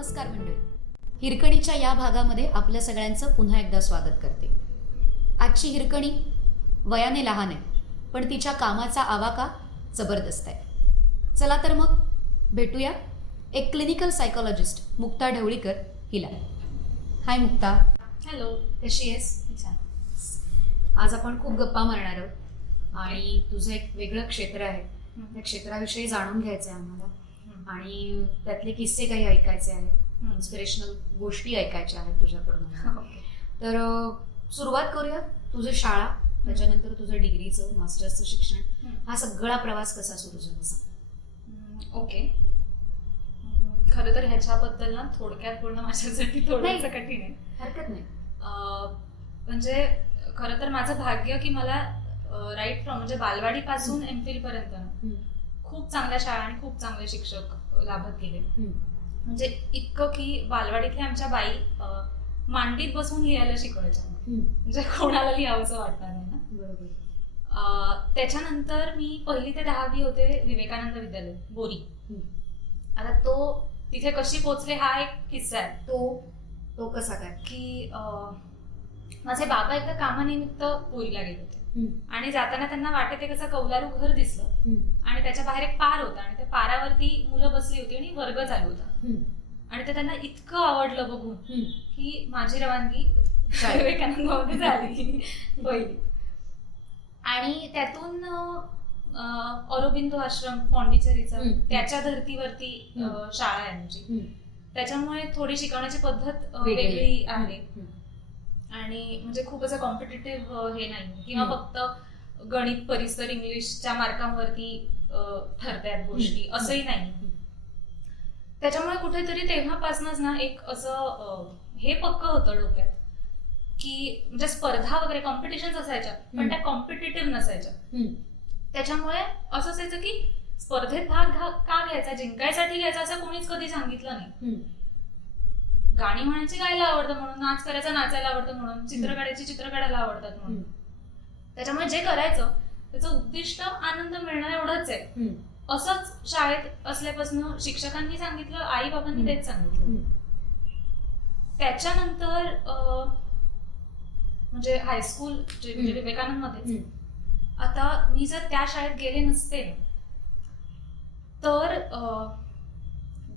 नमस्कार मंडळी. हिरकणीच्या या भागामध्ये आपल्या सगळ्यांचं पुन्हा एकदा स्वागत करते. आजची हिरकणी वयाने लहान आहे, पण तिच्या कामाचा आवाका जबरदस्त आहे. चला तर मग भेटूया एक क्लिनिकल सायकोलॉजिस्ट मुक्ता ढवळीकर हिला. हाय मुक्ता. हॅलो. कशी आहेस? छान. आज आपण खूप गप्पा मारणार आहोत आणि तुझं एक वेगळं क्षेत्र आहे. त्या क्षेत्राविषयी जाणून घ्यायचं आहे आम्हाला आणि त्यातले किस्से काही ऐकायचे आहेत, इन्स्पिरेशनल गोष्टी ऐकायच्या आहेत तुझ्याकडून. तर सुरुवात करूया. तुझं शाळा, त्याच्यानंतर तुझं डिग्रीचं मास्टर्सचं शिक्षण, हा सगळा प्रवास कसा सुरू झाला? ओके. खरं तर ह्याच्याबद्दल ना थोडक्यात बोलणं माझ्यासाठी थोडंसं कठीण आहे. हरकत नाही. म्हणजे खरं तर माझं भाग्य की मला राईट फ्रॉम म्हणजे बालवाडी पासून एमफिल पर्यंत खूप चांगल्या शाळा आणि खूप चांगले शिक्षक लाभत गेले. म्हणजे इतकं की बालवाडीतल्या आमच्या बाई मांडीत बसून लिहायला शिकवायच्या, म्हणजे कोणाला लिहावंसं वाटणार नाही ना. बरोबर. त्याच्यानंतर मी 1ली ते 10वी होते विवेकानंद विद्यालय बोरी. आता तो तिथे कशी पोचले हा एक किस्सा आहे. तो कसा काय की माझे बाबा एकदा कामानिमित्त बोरीला गेले होते आणि जाताना त्यांना वाटेत एक असं कौलारू घर दिसलं आणि त्याच्या बाहेर एक पार होता आणि त्या पारावरती मुलं बसली होती आणि वर्ग चालू होता आणि ते त्यांना इतकं आवडलं बघून की माझी रवानगी विवेकानंदमध्ये झाली पहिली. आणि त्यातून ऑरोबिंदो आश्रम पॉंडिचेरीचा त्याच्या धर्तीवरती शाळा आहे आमची, त्याच्यामुळे थोडी शिकवण्याची पद्धत वेगळी आहे आणि म्हणजे खूप असं कॉम्पिटिटिव्ह हे नाही किंवा फक्त गणित परिसर इंग्लिशच्या मार्कांवरती ठरतात गोष्टी असंही नाही. त्याच्यामुळे कुठेतरी तेव्हापासूनच ना एक असं हे पक्क होतं डोक्यात की म्हणजे स्पर्धा वगैरे कॉम्पिटिशन असायच्या पण त्या कॉम्पिटिटिव्ह नसायच्या. त्याच्यामुळे असं असायचं की स्पर्धेत भाग का घ्यायचा, जिंकायसाठी घ्यायचा असं कोणीच कधी सांगितलं नाही. गाणी म्हणायची गायला आवडतं म्हणून, नाच करायचा नाचायला आवडतं म्हणून, चित्र काढायची चित्र काढायला आवडतात म्हणून. त्याच्यामुळे जे करायचं त्याचं उद्दिष्ट आनंद मिळणं एवढंच आहे. असंच शाळेत असल्यापासून शिक्षकांनी सांगितलं, आई बाबांनी तेच सांगितलं. त्याच्यानंतर म्हणजे हायस्कूल म्हणजे विवेकानंद मध्ये आता मी जर त्या शाळेत गेले नसते तर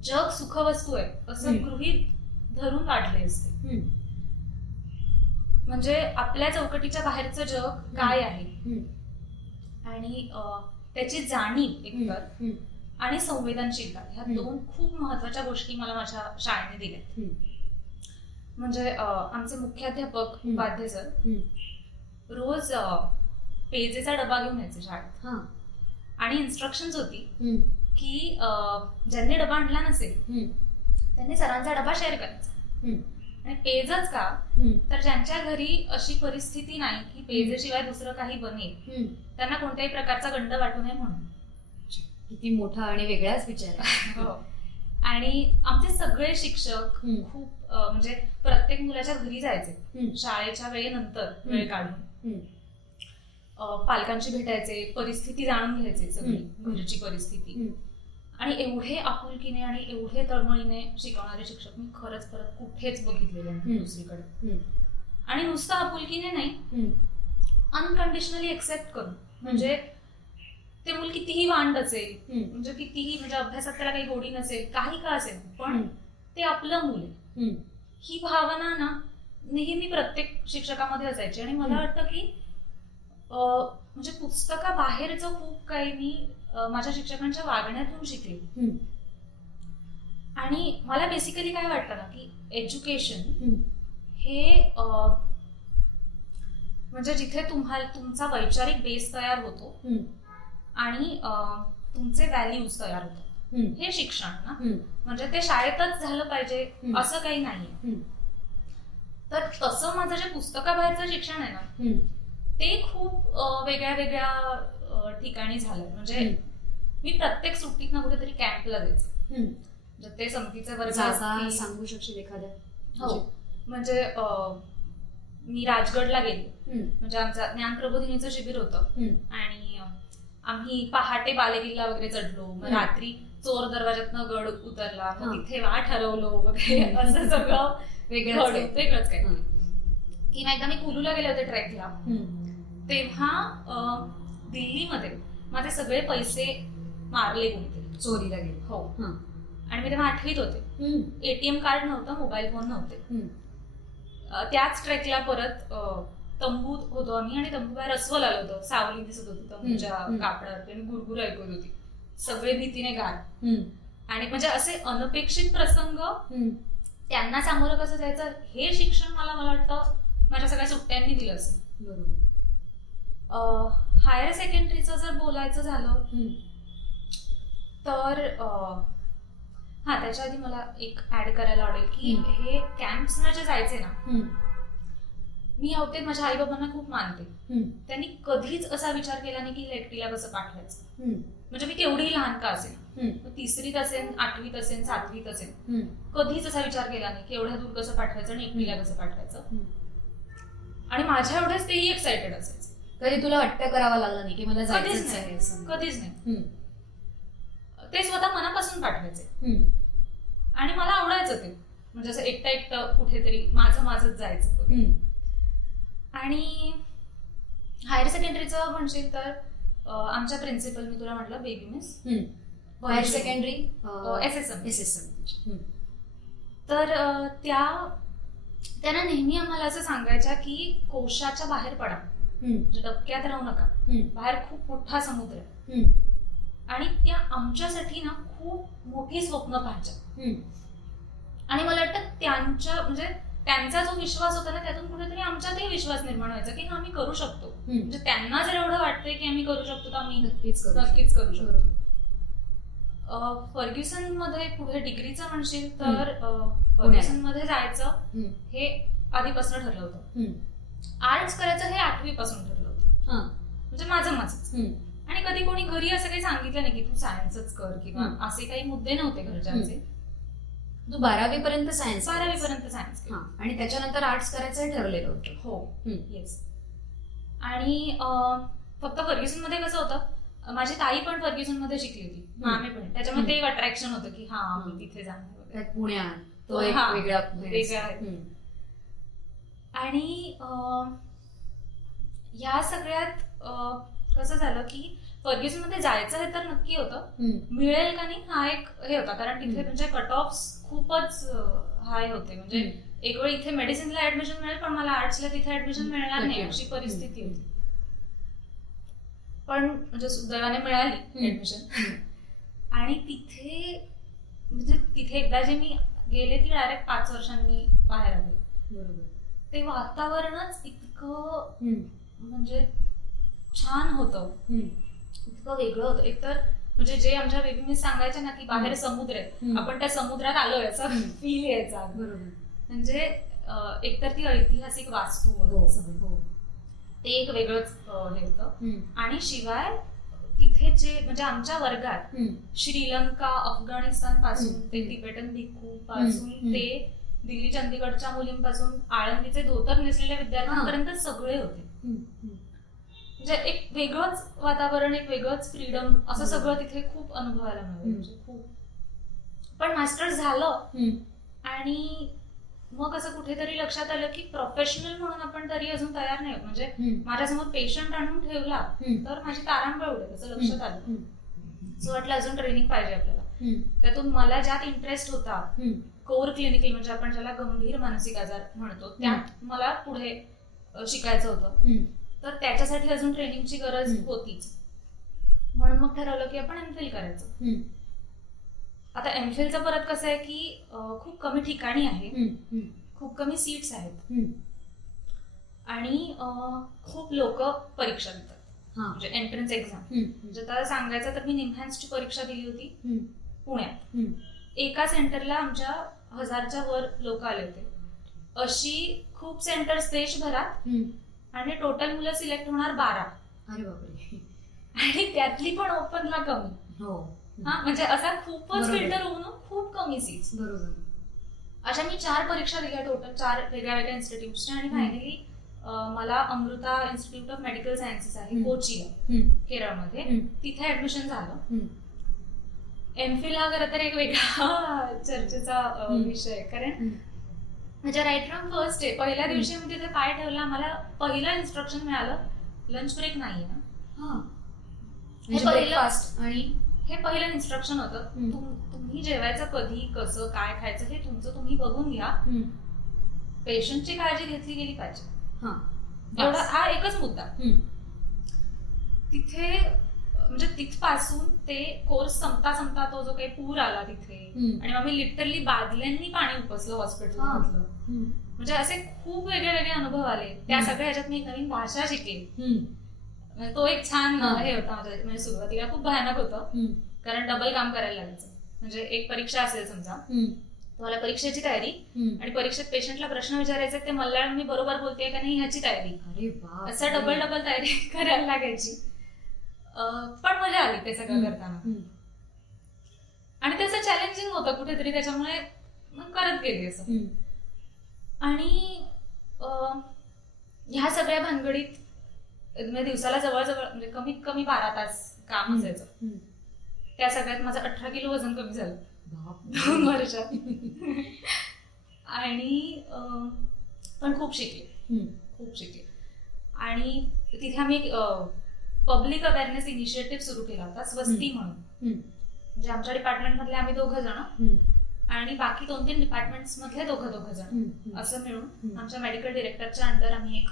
जग सुखवस्तू आहे असं गृहीत धरून काढले असते. म्हणजे आपल्या चौकटीच्या बाहेरचं जग काय आहे आणि त्याची जाणीव एकतर आणि संवेदनशीलता, ह्या दोन खूप महत्वाच्या गोष्टी मला माझ्या शाळेने दिल्या. म्हणजे आमचे मुख्याध्यापक उपाध्ये सर रोज पेजेचा डबा घेऊन यायचे शाळेत आणि इन्स्ट्रक्शन्स होती की ज्यांनी डबा आणला नसेल त्यांनी सरांचा डबा शेअर करायचा. आणि पेजच का तर ज्यांच्या घरी अशी परिस्थिती नाही की पेजेशिवाय दुसरं काही बनेल त्यांना कोणत्याही प्रकारचा गंड वाटू नये म्हणून. किती मोठा आणि वेगळाच विचार आहे. आणि आमचे सगळे शिक्षक खूप म्हणजे प्रत्येक मुलाच्या घरी जायचे शाळेच्या वेळेनंतर वेळ काढून, पालकांची भेटायचे, परिस्थिती जाणून घ्यायचे सगळी घरची परिस्थिती. आणि एवढे आपुलकीने आणि एवढे तळमळीने शिकवणारे शिक्षक मी खरंच परत कुठेच बघितलेले नाही दुसरीकडे. आणि नुसतं आपुलकीने नाही, अनकंडिशनली एक्सेप्ट करून. म्हणजे ते मूल कितीही वांड असेल, म्हणजे कितीही म्हणजे अभ्यासात त्याला काही गोडी नसेल, काही का असेल, पण ते आपलं मूल आहे ही भावना ना नेहमी प्रत्येक शिक्षकामध्ये असायची. आणि मला वाटतं की म्हणजे पुस्तकाबाहेरचं खूप काही मी माझ्या शिक्षकांच्या वागण्यातून शिकले. आणि मला बेसिकली काय वाटतं ना की एज्युकेशन हे म्हणजे जिथे तुमचा वैचारिक बेस तयार होतो आणि तुमचे व्हॅल्यूज तयार होतात, हे शिक्षण ना. म्हणजे ते शाळेतच झालं पाहिजे असं काही नाहीये. तर तसं माझं जे पुस्तकाबाहेरचं शिक्षण आहे ना ते खूप वेगळ्या वेगळ्या ठिकाणी झालंय. म्हणजे मी प्रत्येक सुट्टीत ना कुठेतरी कॅम्पला जायचे. ते संगीतचे वर्ग सांगू शकशील एखाद्या? हो, म्हणजे मी राजगडला गेले, म्हणजे आमचं ज्ञान प्रबोधिनीचं शिबिर होतं आणि आम्ही पहाटे बालेकिल्ला वगैरे चढलो, मग रात्री चोर दरवाजातनं गड उतरला, मग हा. तिथे ठरवलो वगैरे असं सगळं वेगळंच काय. की एकदा मी कुलूला गेले होते ट्रेकला, तेव्हा दिल्लीमध्ये माझे सगळे पैसे मारले कोणीतरी, चोरीला गेले. हो. आणि मी तेव्हा 8वीत होते. एटीएम कार्ड नव्हतं, मोबाईल फोन नव्हते. त्याच ट्रेकला परत तंबूत होतो आम्ही, आणि तंबू बाहेर अस्वल आलं होतं, सावली दिसत होती तंबूच्या कापडावरती, आणि गुरगुर ऐकत होती, सगळे भीतीने गार. आणि म्हणजे असे अनपेक्षित प्रसंग, त्यांना सामोरं कसं जायचं हे शिक्षण मला वाटतं माझ्या सगळ्या सुट्ट्यांनी दिलं असेल. बरोबर. हायर सेकंडरीचं जर बोलायचं झालं तर त्याच्या आधी मला एक ऍड करायला आवडेल की हे कॅम्प्सना जे जायचे ना, मी होते माझ्या आई बाबांना खूप मानते. त्यांनी कधीच असा विचार केला नाही की एकटीला कसं पाठवायचं. म्हणजे मी केवढी लहान का असेल, 3रीत असेल, 8वीत असेल, 7वीत असेल, कधीच असा विचार केला नाही की एवढ्या दूर कसं पाठवायचं आणि एकटीला कसं पाठवायचं. आणि माझ्या एवढेच तेही एक्साइटेड असायचे. कधी तुला हट्ट करावा लागला नाही की मला जायचंच आहे? कधीच नाही. ते स्वतः मनापासून पाठवायचे आणि मला आवडायचं ते. म्हणजे असं एकटं कुठेतरी माझंच जायचं. आणि हायर सेकंडरीचं म्हणशील तर आमच्या प्रिन्सिपल, मी तुला म्हटलं baby miss, higher secondary SSM. तर त्यांना नेहमी आम्हाला असं सांगायच्या की कोशाच्या बाहेर पडा, म्हणजे डबक्यात राहू नका, बाहेर खूप मोठा समुद्र आहे. आणि त्या आमच्यासाठी ना खूप मोठी स्वप्न पाहायच्या. आणि मला वाटतं त्यांचा जो विश्वास होता ना, त्यातून कुठेतरी आमच्यातही विश्वास निर्माण व्हायचा की आम्ही करू शकतो. म्हणजे त्यांना जर एवढं वाटतंय की आम्ही करू शकतो तर आम्ही नक्कीच करू शकतो. फर्ग्युसन मध्ये पुढे डिग्रीचं म्हणशील तर फर्ग्युसन मध्ये जायचं हे आधीपासून ठरलं होतं. आर्ट्स करायचं हे 8वी पासून ठरलं होतं. म्हणजे माझंच. आणि कधी कोणी घरी असं काही सांगितलं नाही की तू सायन्सच कर किंवा असे काही मुद्दे नव्हते घरच्यांचे. तू 12वी पर्यंत सायन्स? 12वी पर्यंत सायन्स. आणि त्याच्यानंतर आर्ट्स करायचं ठरलेलं होतं? हो, येस. आणि फक्त फर्ग्युसन मध्ये कसं होतं, माझी ताई पण फर्ग्युसन मध्ये शिकली होती, मामी पण, त्याच्यामुळे ते एक अट्रॅक्शन होतं की मी तिथे जाणार. पुण्यात तो एक वेगळा आहे. आणि या सगळ्यात कसं झालं की फर्ग्युसन मध्ये जायचं हे तर नक्की होतं, मिळेल का नाही हा एक हे होता. कारण तिथे म्हणजे कट ऑफ खूपच हाय होते. म्हणजे एक वेळ इथे मेडिसिनला ऍडमिशन मिळेल पण मला आर्ट्सला तिथे ऍडमिशन मिळणार नाही अशी परिस्थिती होती. पण म्हणजे सुदैवाने मिळाली ऍडमिशन. आणि तिथे एकदा जे मी गेले ती डायरेक्ट 5 वर्षांनी बाहेर आले. बरोबर. ते वातावरणच इतकं म्हणजे छान होतं, इतकं वेगळं होतं. एकतर म्हणजे जे आमच्या बेबी मिस सांगायच्या ना की बाहेर समुद्र आहे, आपण त्या समुद्रात आलोय असा फील यायचा. बरोबर. म्हणजे एकतर ती ऐतिहासिक वास्तू, ते एक वेगळंच हे होतं. आणि शिवाय तिथे जे म्हणजे आमच्या वर्गात श्रीलंका, अफगाणिस्तान पासून ते तिबेटन भिक्खू पासून ते दिल्ली चंदीगडच्या मुलींपासून आळंदीचे धोतर नेसलेल्या विद्यार्थ्यांपर्यंत सगळे होते. म्हणजे एक वेगळंच वातावरण, एक वेगळंच फ्रीडम, असं सगळं तिथे खूप अनुभवायला मिळालं. म्हणजे खूप. पण मास्टर्स झालं आणि मग असं कुठेतरी लक्षात आलं की प्रोफेशनल म्हणून आपण तरी अजून तयार नाही होत. म्हणजे माझ्यासमोर पेशंट आणून ठेवला तर माझी तारांबळ उडेल असं लक्षात आलं. सो वाटलं अजून ट्रेनिंग पाहिजे आपल्याला. त्यातून मला ज्यात इंटरेस्ट होता, कोर क्लिनिकल म्हणजे आपण ज्याला गंभीर मानसिक आजार म्हणतो, त्यात मला पुढे शिकायचं होतं. तर त्याच्यासाठी अजून ट्रेनिंगची गरज होतीच. म्हणून मग ठरवलं की आपण एमफिल करायचं. आता एमफिलचं परत कसं आहे की खूप कमी ठिकाणी आहे, खूप कमी सीट्स आहेत आणि खूप लोक परीक्षा देतात. म्हणजे एंट्रन्स एक्झाम. म्हणजे त्याला सांगायचं तर मी निम्हॅन्सची परीक्षा दिली होती पुण्यात. एका सेंटरला आमच्या 1000च्या वर लोक आले होते. अशी खूप सेंटर्स देशभरात, आणि टोटल मुलं सिलेक्ट होणार 12. अरे बापरे. आणि त्यातली पण ओपनला कमी. म्हणजे असा खूपच फिल्टर होऊन खूप कमी सीट्स. बरोबर. अशा मी 4 परीक्षा दिल्या टोटल, 4 वेगळ्या वेगळ्या इन्स्टिट्यूटच्या. आणि फायनली मला Amruta institute of medical sciences आहे कोचीला, केरळमध्ये, तिथे ऍडमिशन झालं. एमफिल हा खरं तर एक वेगळा चर्चेचा विषय आहे. कारण म्हणजे राईट फ्रॉम फर्स्ट डे पहिल्या दिवशी मी तिथे पाय ठेवला, मला पहिलं इन्स्ट्रक्शन मिळालं लंच ब्रेक नाहीये ना. हे ब्रेकफास्ट आणि हे पहिलं इन्स्ट्रक्शन होतं. तुम्ही जेवायचं कधी, कसं, काय खायचं हे तुमचं तुम्ही बघून घ्या. पेशंटची काळजी घेतली गेली पाहिजे, एवढा हा एकच मुद्दा. तिथे म्हणजे तिथपासून ते कोर्स संपता तो जो काही पूर आला तिथे, आणि मग मी लिटरली बादल्यांनी पाणी उपसलं हॉस्पिटल मधलं. म्हणजे असे खूप वेगळे वेगळे अनुभव आले. त्या सगळ्या ह्याच्यात मी एक नवीन भाषा शिकली. तो एक छान हे होता माझ्या. म्हणजे सुरुवातीला खूप भयानक होतं, कारण डबल काम करायला लागायचं. म्हणजे एक परीक्षा असेल समजा, तुम्हाला परीक्षेची तयारी आणि परीक्षेत पेशंटला प्रश्न विचारायचे, ते मल्याळम मी बरोबर बोलते का नाही ह्याची तयारी. अरे वा, असं डबल तयारी करायला लागायची. पण मजा आली ते सगळं करताना, आणि ते असं चॅलेंजिंग होतं कुठेतरी, त्याच्यामुळे मग करत गेले असं. आणि ह्या सगळ्या भानगडीत म्हणजे दिवसाला जवळजवळ म्हणजे कमीत कमी 12 तास काम असायचं. त्या सगळ्यात माझं 18 किलो वजन कमी झालं 2 वर्षात. आणि पण खूप शिकले. आणि तिथे आम्ही एक पब्लिक अवेअरनेस इनिशिएटिव्ह सुरू केला होता, स्वस्ती म्हणून. म्हणजे आमच्या डिपार्टमेंट मधले आम्ही 2 जण आणि बाकी 2-3 डिपार्टमेंट्स मधले 2 जण असं मिळून आमच्या मेडिकल डिरेक्टरच्या अंडर आम्ही एक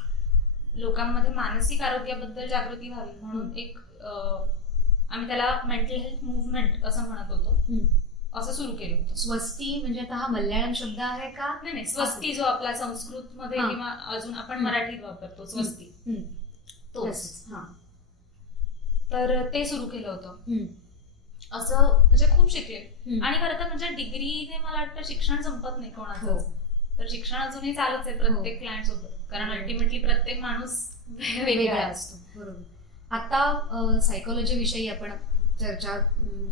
लोकांमध्ये मानसिक आरोग्याबद्दल जागृती व्हावी म्हणून एक आम्ही त्याला मेंटल हेल्थ मुव्हमेंट असं म्हणत होतो, असं सुरू केलं होतं. स्वस्ती म्हणजे आता हा मल्याळम शब्द आहे का? नाही, स्वस्ती जो आपला संस्कृत मध्ये किंवा अजून आपण मराठीत वापरतो स्वस्ती, तोच. तर ते सुरू केलं होतं. असं म्हणजे खूप शिकले. आणि खरं तर म्हणजे डिग्रीने मला वाटतं शिक्षण संपत नाही कोणाचं. तर शिक्षण अजूनही चालूच आहे प्रत्येक क्लायंट सोबत, कारण अल्टिमेटली प्रत्येक माणूस वेगळा असतो. बरोबर. आता सायकोलॉजी विषयी आपण चर्चा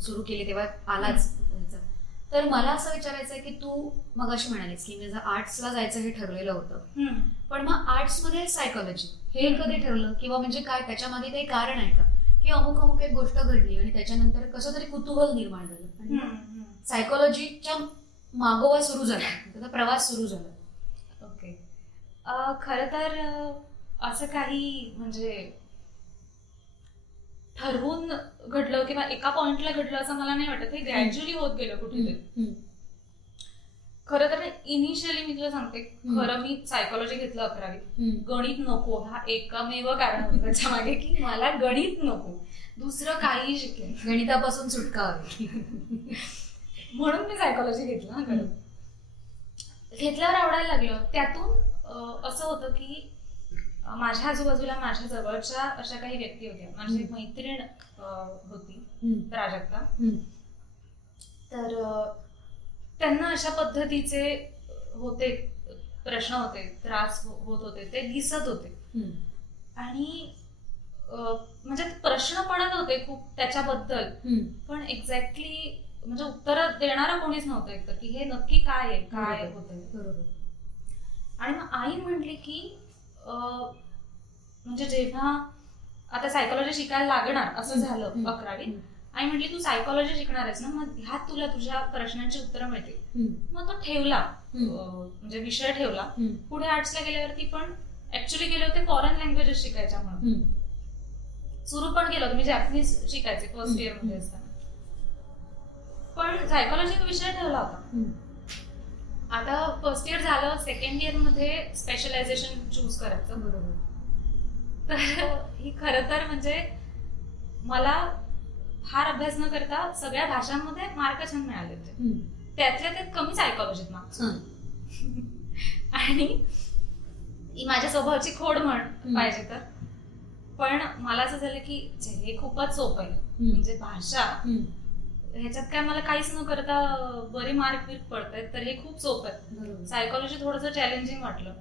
सुरू केली तेव्हा आलाच. तर मला असं विचारायचं आहे की तू मगाशी म्हणालीस की म्हणजे आर्ट्सला जायचं हे ठरलेलं होतं, पण मग आर्ट्स मध्ये सायकोलॉजी हे कधी ठरलं, किंवा म्हणजे काय त्याच्यामध्ये काही कारण आहे का, की अमुक एक गोष्ट घडली आणि त्याच्यानंतर कसं तरी कुतूहल निर्माण झालं आणि सायकोलॉजीच्या मागोवा सुरू झाला, त्याचा प्रवास सुरू झाला? ओके. खरं तर असं काही म्हणजे ठरवून घडलं किंवा एका पॉइंटला घडलं असं मला नाही वाटत. हे ग्रॅज्युअली होत गेलं कुठेतरी. खरं तर इनिशियली मी तुला सांगते, खरं मी सायकोलॉजी घेतलं 11वी. गणित नको हा एकमेव कारण होतं त्याच्या मागे, की मला गणित नको, दुसरं काही शिकेल, गणितापासून सुटका हवी म्हणून मी सायकोलॉजी घेतलं. घेतल्यावर आवडायला लागलं. त्यातून असं होतं की माझ्या आजूबाजूला माझ्या जवळच्या अशा काही व्यक्ती होत्या. माझी एक मैत्रीण होती प्राजक्ता. तर त्यांना अशा पद्धतीचे होते प्रश्न होते, त्रास होत होते, ते दिसत होते. आणि म्हणजे प्रश्न पडत होते खूप त्याच्याबद्दल, पण एक्झॅक्टली म्हणजे उत्तर देणारं कोणीच नव्हतं एकतर, की हे नक्की काय आहे, काय होतंय. बरोबर. आणि मग आई म्हटली की म्हणजे जेव्हा आता सायकोलॉजी शिकायला लागणार असं झालं 11वीत, आई म्हटली तू सायकोलॉजी शिकणार आहेस ना, मग ह्यात तुला तुझ्या प्रश्नांची उत्तरं मिळतील. मग तो ठेवला, म्हणजे विषय ठेवला. पुढे आर्ट्सला गेल्यावरती पण ऍक्च्युअली गेले होते फॉरेन लँग्वेजेस शिकायच्या म्हणून. सुरू पण केलं होतं, मी जॅपनीज शिकायचे फर्स्ट इयर मध्ये असताना, पण सायकोलॉजी विषय ठेवला होता. आता फर्स्ट इयर झालं, सेकंड इयर मध्ये स्पेशलायझेशन चूज करायचं. बरोबर. तर ही खरं तर म्हणजे मला फार अभ्यास न करता सगळ्या भाषांमध्ये मार्क छान मिळाले होते, त्यातल्या त्यात कमी सायकोलॉजीत मार्क्स. आणि माझ्या स्वभावाची खोड म्हण पाहिजे तर, पण मला असं झालं की हे खूपच सोपं आहे, म्हणजे भाषा ह्याच्यात काय मला काहीच न करता बरे मार्क पडतायत, तर हे खूप सोपं आहे. सायकोलॉजी थोडंसं चॅलेंजिंग वाटलं,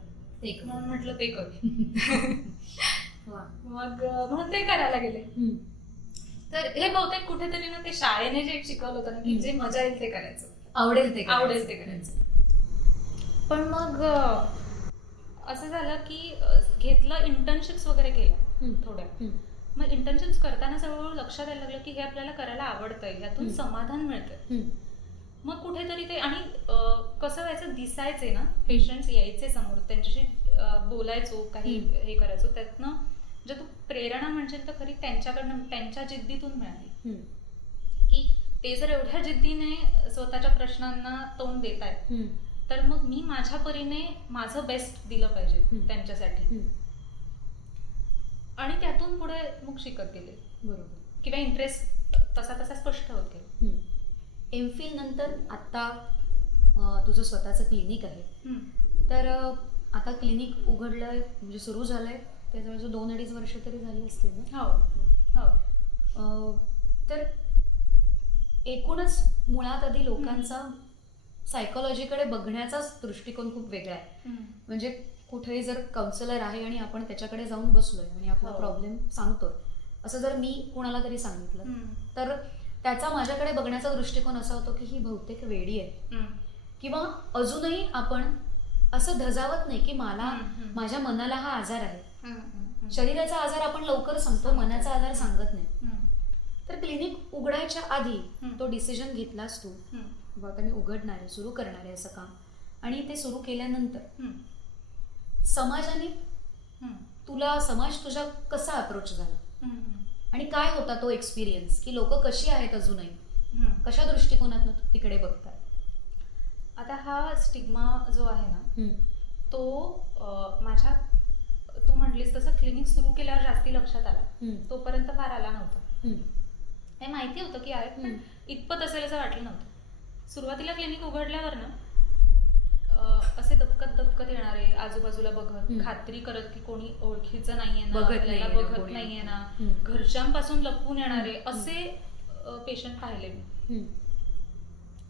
ते म्हणून म्हटलं ते करू. मग म्हणून ते करायला गेले. तर हे बहुतेक कुठेतरी ना ते शाळेने जे शिकवलं होतं ना, की जे मजा येईल ते करायचं, आवडेल ते करायचं. पण मग असं झालं की घेतलं, इंटर्नशिप्स वगैरे केल्या थोड्या. मग इंटर्नशिप्स करताना हळूहळू लक्षात यायला लागलं की हे आपल्याला करायला आवडतंय, यातून समाधान मिळतंय. मग कुठेतरी ते आणि कसं व्हायचं, दिसायचे ना पेशंट्स यायचे समोर, त्यांच्याशी बोलायचो, काही हे करायचो, त्यातनं जे तू प्रेरणा म्हणशील तर खरी त्यांच्याकडनं, त्यांच्या जिद्दीतून मिळाली. की ते जर एवढ्या जिद्दीने स्वतःच्या प्रश्नांना तोंड देत आहेत, तर मग मी माझ्या परीने माझं बेस्ट दिलं पाहिजे त्यांच्यासाठी. आणि त्यातून पुढे मग शिकत गेले. बरोबर. किंवा इंटरेस्ट तसा तसा स्पष्ट होत गेला. एमफिल नंतर आता तुझं स्वतःचं क्लिनिक आहे, तर आता क्लिनिक उघडलंय म्हणजे सुरू झालंय त्याच्यावर 2-2.5 वर्ष तरी झाली असतील ना? हो हो. तर एकूणच मुळात आधी लोकांचा सायकोलॉजीकडे बघण्याचाच दृष्टिकोन खूप वेगळा आहे. म्हणजे कुठेही जर काउन्सिलर आहे आणि आपण त्याच्याकडे जाऊन बसलोय आणि आपला प्रॉब्लेम सांगतोय, असं जर मी कुणाला तरी सांगितलं तर त्याचा माझ्याकडे बघण्याचा दृष्टिकोन असा होतो की ही बहुतेक वेडी आहे, किंवा अजूनही आपण असं धजावत नाही की मला माझ्या मनाला हा आजार आहे. शरीराचा आजार आपण लवकर सांगतो, मनाचा आजार सांगत नाही. तर क्लिनिक उघडायच्या आधी तो डिसिजन घेतलास तू, आता मी उघडणार आहे, सुरू करणार आहे असं काम, आणि ते सुरू केल्यानंतर समाजाने समाज तुझ्या कसा अप्रोच झाला आणि काय होता तो एक्सपिरियन्स, की लोक कशी आहेत अजूनही, कशा दृष्टिकोनातून तिकडे बघतात? आता हा स्टिग्मा जो आहे ना तो माझ्या, तू म्हटलीस तसं क्लिनिक सुरू केल्यावर जास्ती लक्षात आला, तोपर्यंत फार आला नव्हता. हे माहिती होतं की आहे, पण इतपत असेल असं वाटलं नव्हतं. सुरुवातीला क्लिनिक उघडल्यावर ना असे दबकत येणारे, आजूबाजूला बघत, खात्री करत की कोणी ओळखीचं नाहीये ना, बघत नाहीये ना, घरच्यांपासून लपवून येणारे असे पेशंट पाहिले मी.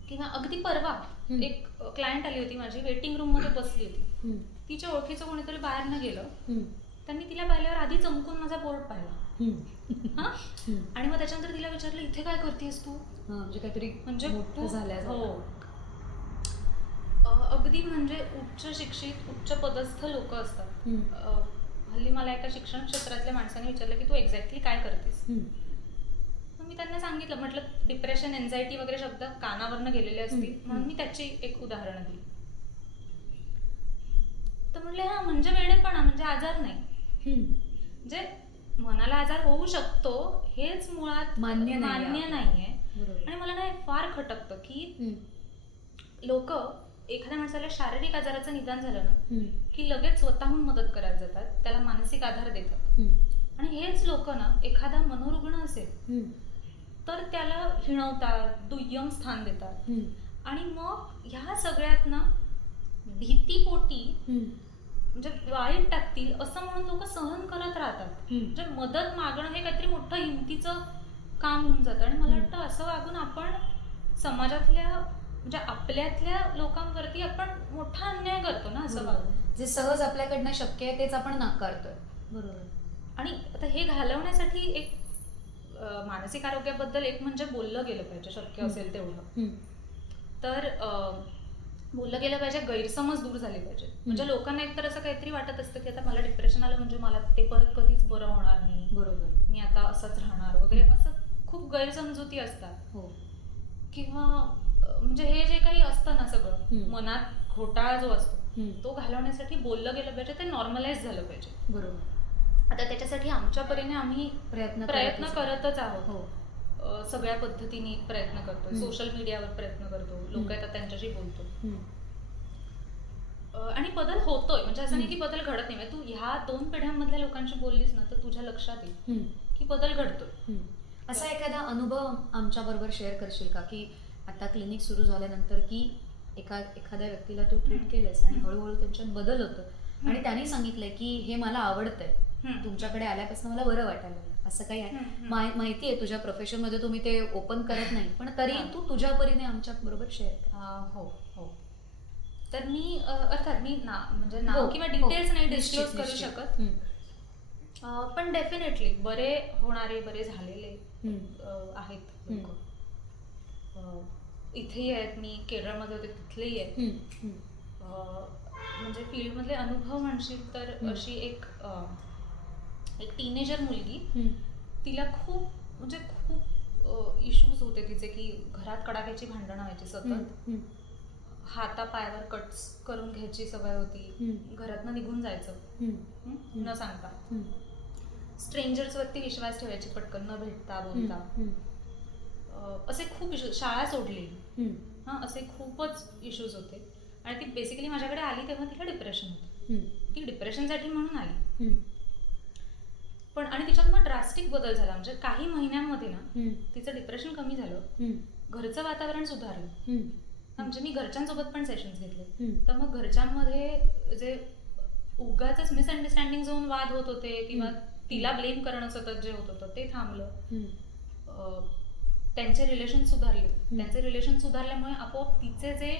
किंवा अगदी परवा एक क्लायंट आली होती माझी, वेटिंग रूम मध्ये बसली होती, तिच्या ओळखीचं कोणीतरी बाहेर न गेलं, त्यांनी तिला पाहिल्यावर आधी चमकून माझा बोर्ड पाहिला. आणि मग त्याच्यानंतर तिला विचारलं, इथे काय करतेस तू? म्हणजे काहीतरी म्हणजे मोठं झालं. हो, अगदी म्हणजे उच्च शिक्षित, उच्च पदस्थ लोक असतात. हल्ली मला एका शिक्षण क्षेत्रातल्या माणसाने विचारलं की तू एक्झॅक्टली काय करतेस? मग मी त्यांना सांगितलं, म्हटलं डिप्रेशन, एन्झायटी वगैरे शब्द कानावरनं गेलेले असतील, म्हणून मी त्याची एक उदाहरण दिली. तर म्हटले हा म्हणजे वेडेपणा, म्हणजे आजार नाही. म्हणजे मनाला आजार होऊ शकतो हेच मुळात मान्य नाहीये. आणि मला ना फार खटकतं की लोक एखाद्या माणसाला शारीरिक आजाराचं निदान झालं ना की लगेच स्वतःहून मदत करायला जातात, त्याला मानसिक आधार देतात. आणि हेच लोक ना एखादा मनोरुग्ण असेल तर त्याला हिणवतात, दुय्यम स्थान देतात. आणि मग ह्या सगळ्यात ना भीतीपोटी म्हणजे वाईट टाकतील असं म्हणून लोक सहन करत राहतात. म्हणजे मदत मागणं हे काहीतरी मोठं हिमतीचं काम होऊन जातं. आणि मला वाटतं असं वागून आपण समाजातल्या म्हणजे आपल्यातल्या लोकांवरती आपण मोठा अन्याय करतो ना असं वागून. जे सहज आपल्याकडनं शक्य आहे तेच आपण नाकारतोय. बरोबर. आणि आता हे घालवण्यासाठी एक मानसिक आरोग्याबद्दल एक म्हणजे बोललं गेलं पाहिजे शक्य असेल तेवढं. तर बोललं गेलं पाहिजे, गैरसमज दूर झाले पाहिजे. म्हणजे लोकांना एकतर असं काहीतरी वाटत असतं की आता मला डिप्रेशन आलं म्हणजे मला ते परत कधीच बरं होणार नाही, बरोबर, मी आता असंच राहणार वगैरे, असं खूप गैरसमजुती असतात. हो. किंवा म्हणजे हे जे काही असतं ना सगळं मनात घोटाळा जो असतो तो घालवण्यासाठी बोललं गेलं पाहिजे, ते नॉर्मलाइज झालं पाहिजे. बरोबर. आता त्याच्यासाठी आमच्या परीने आम्ही प्रयत्न करतच आहोत. हो. सगळ्या पद्धतीने प्रयत्न करतो, सोशल मीडियावर प्रयत्न करतो, लोक येतात त्यांच्याशी बोलतो. आणि बदल होतोय, म्हणजे असं नाही की बदल घडत नाही. तू ह्या 2 पिढ्यांमधल्या लोकांशी बोललीस ना तर तुझ्या लक्षात येईल की बदल घडतोय. असा एखादा अनुभव आमच्या बरोबर शेअर करशील का, की आता क्लिनिक सुरू झाल्यानंतर की एखाद्या व्यक्तीला तू ट्रीट केलंस आणि हळूहळू त्यांच्यात बदल होतो आणि त्याने सांगितलंय की हे मला आवडतंय, तुमच्याकडे आल्यापासून मला बरं वाटायला लागलं, असं काही आहे? माहिती आहे तुझ्या प्रोफेशन मध्ये तुम्ही ते ओपन करत नाही, पण तरी तू तुझ्या परीने आमच्या बरोबर शेअर कर. हो हो. तर मी अर्थात मी म्हणजे नाव किंवा डिटेल्स नाही डिस्क्लोज करू शकत, पण डेफिनेटली बरे होणारे, बरे झालेले आहेत लोक. इथेही आहेत, मी केरळमध्ये होते तिथलेही आहेत. म्हणजे फील्डमधले अनुभव म्हणशील तर अशी एक टीनेजर मुलगी तिला खूप म्हणजे खूप इश्यूज होते तिचे, की घरात कडाक्याची भांडणं व्हायची सतत, हातापायावर कट्स करून घ्यायची सवय होती, घरातनं निघून जायचं न सांगता, स्ट्रेंजर्सवरती विश्वास ठेवायची पटकन न भेटता बोलता, असे खूप इश्यूज, शाळा सोडली, हां, असे खूपच इश्यूज होते. आणि ती बेसिकली माझ्याकडे आली तेव्हा तिला डिप्रेशन होतं. ती डिप्रेशनसाठी म्हणून आली, पण आणि तिच्यात मग ड्रास्टिक बदल झाला. म्हणजे काही महिन्यांमध्ये ना तिचं डिप्रेशन कमी झालं, घरचं वातावरण सुधारलं. म्हणजे मी घरच्यांसोबत पण सेशन्स घेतले, तर मग घरच्यांमध्ये जे उगाचच मिसअंडरस्टँडिंग होऊन वाद होत होते किंवा तिला ब्लेम करणं सतत जे होत होतं ते थांबलं. त्यांचे रिलेशन सुधारले. त्यांचे रिलेशन सुधारल्यामुळे आपोआप तिचे जे